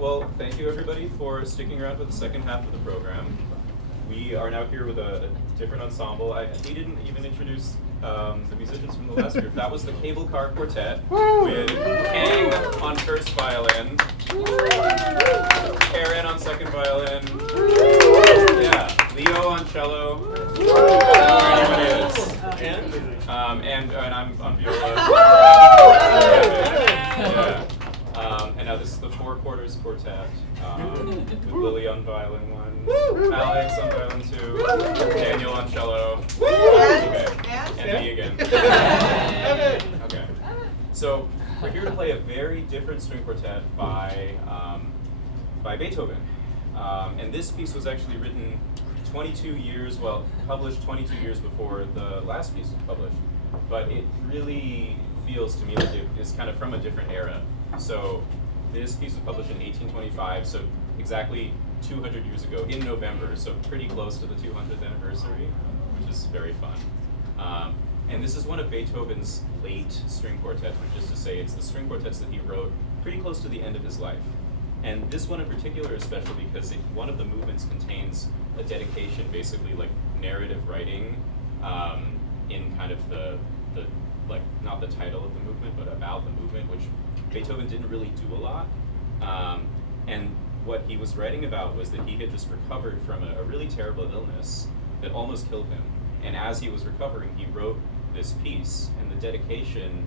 Well, thank you everybody for sticking around for the second half of the program. We are now here with a different ensemble. We didn't even introduce the musicians from the last group. That was the Cable Car Quartet with Kang on first violin, Karen on second violin, yeah, Leo on cello, and I'm on viola. Yeah. And now this is the Four Quarters Quartet, with Lily on violin 1, Alex on violin 2, Daniel on cello, and me again. Okay. So we're here to play a very different string quartet by Beethoven. And this piece was actually written published 22 years before the last piece was published. But it really feels to me like it is kind of from a different era. So this piece was published in 1825, so exactly 200 years ago in November, so pretty close to the 200th anniversary, which is very fun. And this is one of Beethoven's late string quartets, which is to say it's the string quartets that he wrote pretty close to the end of his life. And this one in particular is special because one of the movements contains a dedication, basically like narrative writing, in kind of the like not the title of the movement, but about the movement, which Beethoven didn't really do a lot. And what he was writing about was that he had just recovered from a really terrible illness that almost killed him. And as he was recovering, he wrote this piece, and the dedication,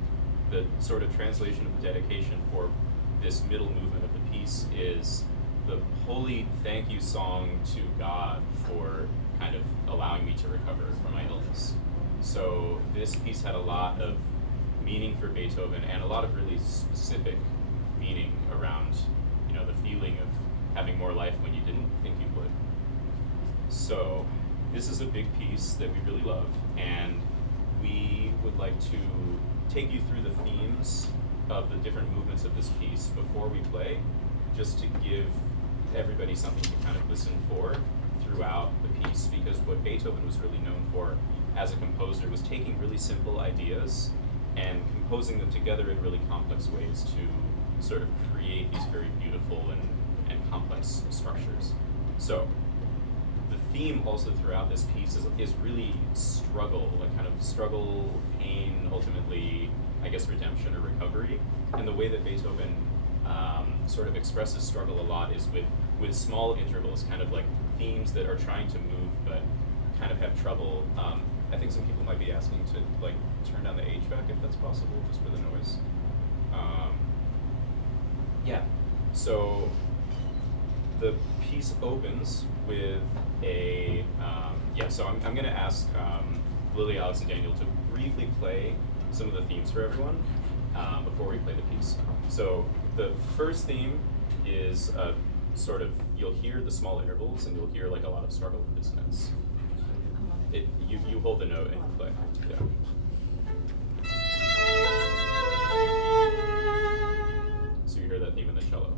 the sort of translation of the dedication for this middle movement of the piece is the holy thank you song to God for kind of allowing me to recover from my illness. So this piece had a lot of meaning for Beethoven and a lot of really specific meaning around, the feeling of having more life when you didn't think you would. So this is a big piece that we really love, and we would like to take you through the themes of the different movements of this piece before we play, just to give everybody something to kind of listen for throughout the piece, because what Beethoven was really known for as a composer was taking really simple ideas and composing them together in really complex ways to sort of create these very beautiful and complex structures. So the theme also throughout this piece is really struggle, like kind of struggle, pain, ultimately, I guess, redemption or recovery. And the way that Beethoven sort of expresses struggle a lot is with small intervals, kind of like themes that are trying to move but kind of have trouble. I think some people might be asking to like turn down the HVAC if that's possible, just for the noise. Yeah, so the piece opens with a, so I'm going to ask Lily, Alex, and Daniel to briefly play some of the themes for everyone before we play the piece. So the first theme is sort of, you'll hear the small intervals and you'll hear like a lot of struggle and dissonance. You hold the note and you play. Yeah. So you hear that theme in the cello.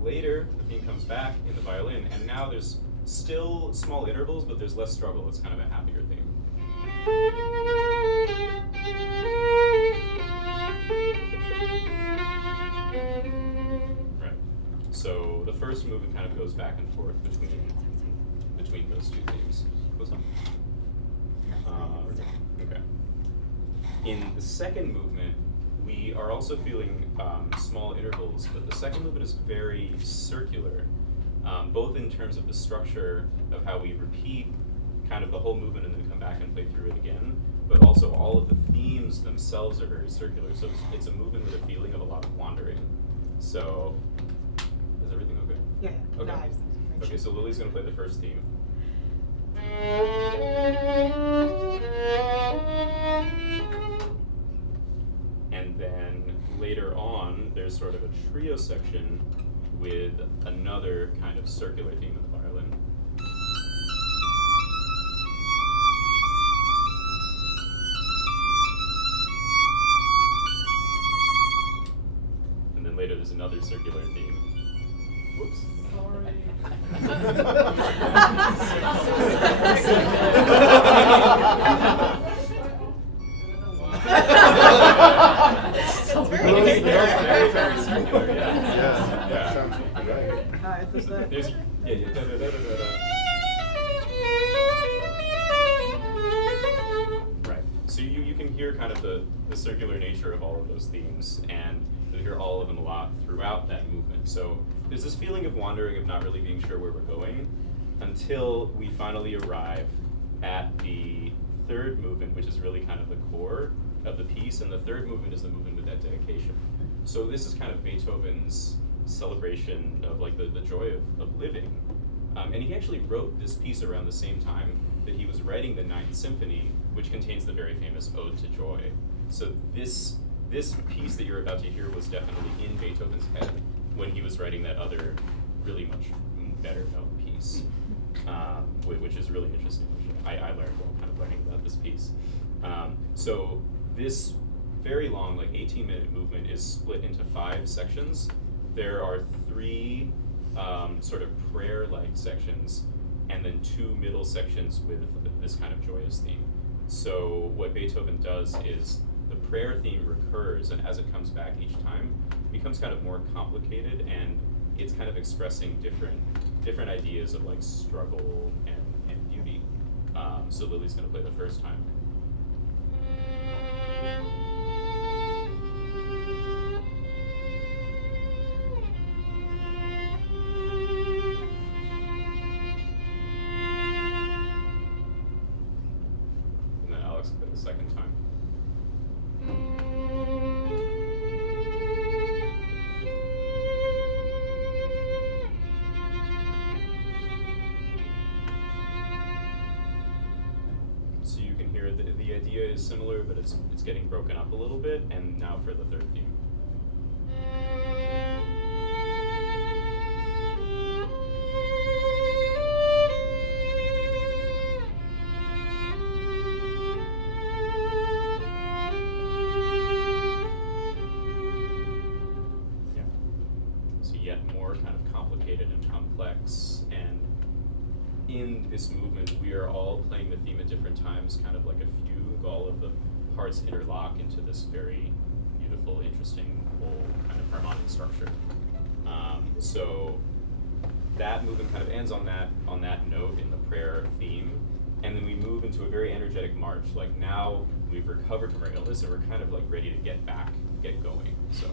Later, the theme comes back in the violin, and now there's still small intervals, but there's less struggle. It's kind of a happier theme. Right. So the first movement kind of goes back and forth between those two themes. Close on. Okay. In the second movement, we are also feeling small intervals, but the second movement is very circular, both in terms of the structure of how we repeat kind of the whole movement and then come back and play through it again, but also all of the themes themselves are very circular, so it's a movement with a feeling of a lot of wandering. So, is everything okay? Yeah. Okay. Nice. Okay, so Lily's going to play the first theme. And then later on, there's sort of a trio section with another kind of circular theme in the violin. And then later there's another circular theme. Whoops. It's very circular. Very circular, yeah. Yeah. Yeah. Is this the... There's, yeah, da, da, da, da, da, da. Right. So you can hear kind of the circular nature of all of those themes, and you'll hear all of them a lot throughout that movement. So there's this feeling of wandering, of not really being sure where we're going, until we finally arrive at the third movement, which is really kind of the core of the piece, and the third movement is the movement with that dedication. So this is kind of Beethoven's celebration of like the joy of living. And he actually wrote this piece around the same time that he was writing the Ninth Symphony, which contains the very famous Ode to Joy. So this piece that you're about to hear was definitely in Beethoven's head when he was writing that other really much better known piece, which is really interesting. I learned while kind of learning about this piece. So this very long, like 18-minute movement is split into 5 sections. There are 3 sort of prayer-like sections, and then 2 middle sections with this kind of joyous theme. So what Beethoven does is the prayer theme recurs, and as it comes back each time, it becomes kind of more complicated, and it's kind of expressing different ideas of like struggle and beauty. So Lily's going to play the first time. And then Alex will play the second time. So you can hear the idea is similar, but it's getting broken up a little bit. And now for the third theme. Yeah. So yet more kind of complicated and complex, and in this movement, we are all playing the theme at different times, kind of like a fugue. All of the parts interlock into this very beautiful, interesting, whole kind of harmonic structure. So that movement kind of ends on that note in the prayer theme, and then we move into a very energetic march. Like now we've recovered from our illness, and we're kind of like ready to get going. So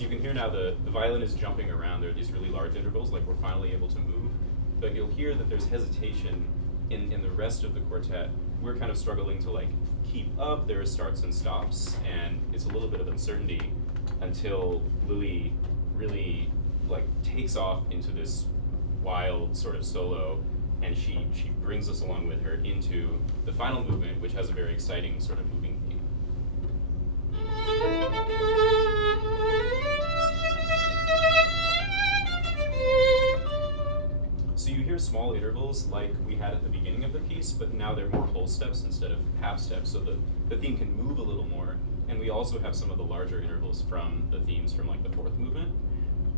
you can hear now the violin is jumping around. There are these really large intervals, like we're finally able to move. But you'll hear that there's hesitation in the rest of the quartet. We're kind of struggling to like keep up. There are starts and stops, and it's a little bit of uncertainty until Lily really like takes off into this wild sort of solo, and she brings us along with her into the final movement, which has a very exciting sort of moving theme. So you hear small intervals like we had at the beginning of the piece, but now they're more whole steps instead of half steps, so the theme can move a little more. And we also have some of the larger intervals from the themes from like the fourth movement.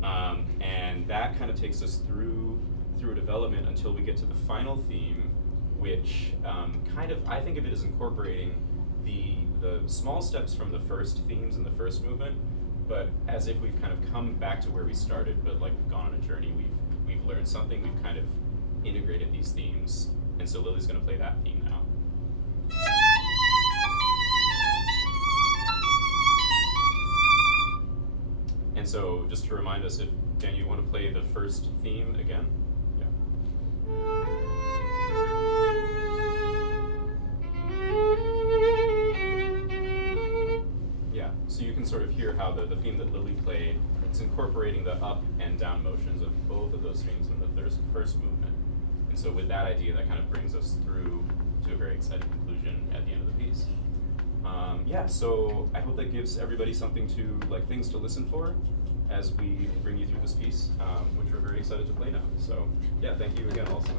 And that kind of takes us through a development until we get to the final theme, which kind of, I think of it as incorporating the small steps from the first themes in the first movement, but as if we've kind of come back to where we started, but like we've gone on a journey, we've learned something, we've kind of integrated these themes, and so Lily's going to play that theme now. And so just to remind us, if Dan, you want to play the first theme again? Yeah, so you can sort of hear how the theme that Lily played, it's incorporating the up and down motions of both of those themes in the first movement. And so with that idea, that kind of brings us through to a very exciting conclusion at the end of the piece. Yeah, so I hope that gives everybody something to, like, things to listen for as we bring you through this piece, which we're very excited to play now. So yeah, thank you again also.